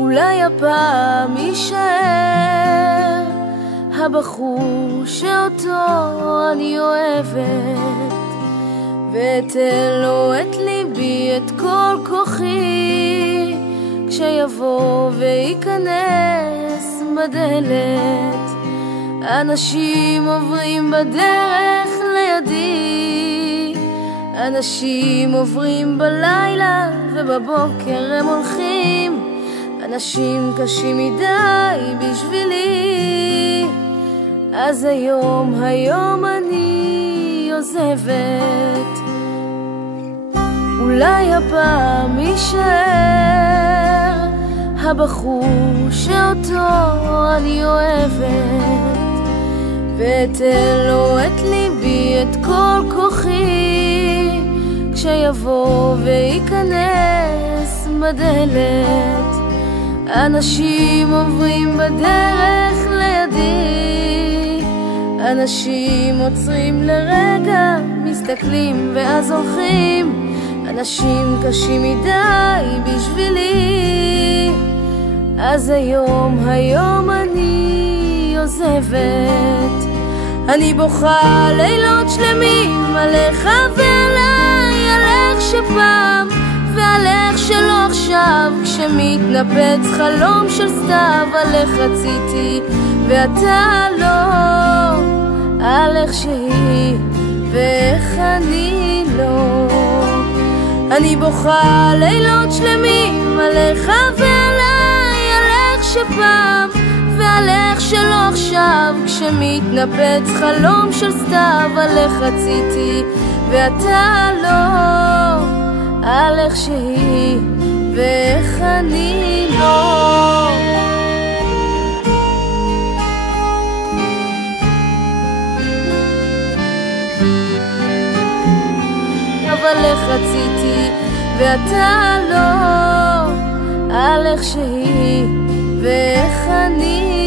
אולי הפעם יישאר הבחור שאותו אני אוהבת, ואתן לו את ליבי, את כל כוחי, כשיבוא וייכנס בדלת. אנשים עוברים בדרך לידי, אנשים עוברים בלילה ובבוקר הם הולכים, אנשים קשים מדי בשבילי. אז היום אני עוזבת. אולי הפעם יישאר הבחור שאותו אני אוהבת, ואתן לו את ליבי, את כל כוחי, כשיבוא וייכנס בדלת. אנשים עוברים בדרך לידי, אנשים עוצרים לרגע, מסתכלים ואז הולכים, אנשים קשים מדי בשבילי. אז היום אני עוזבת. אני בוכה לילות שלמים עליך ועליי, על איך שפעם ועל איך שלא עכשיו, כשמתנפץ חלום של סתיו, על איך רציתי ואתה לא, על איך שהיא ואיך אני לא. אני בוכה לילות שלמים עליך ועליי, על איך שפעם ועל איך שלא עכשיו, כשמתנפץ חלום של סתיו, על איך רציתי ואתה לא, על איך שהיא ואיך אני לא. אבל איך רציתי ואתה לא, על איך שהיא ואיך אני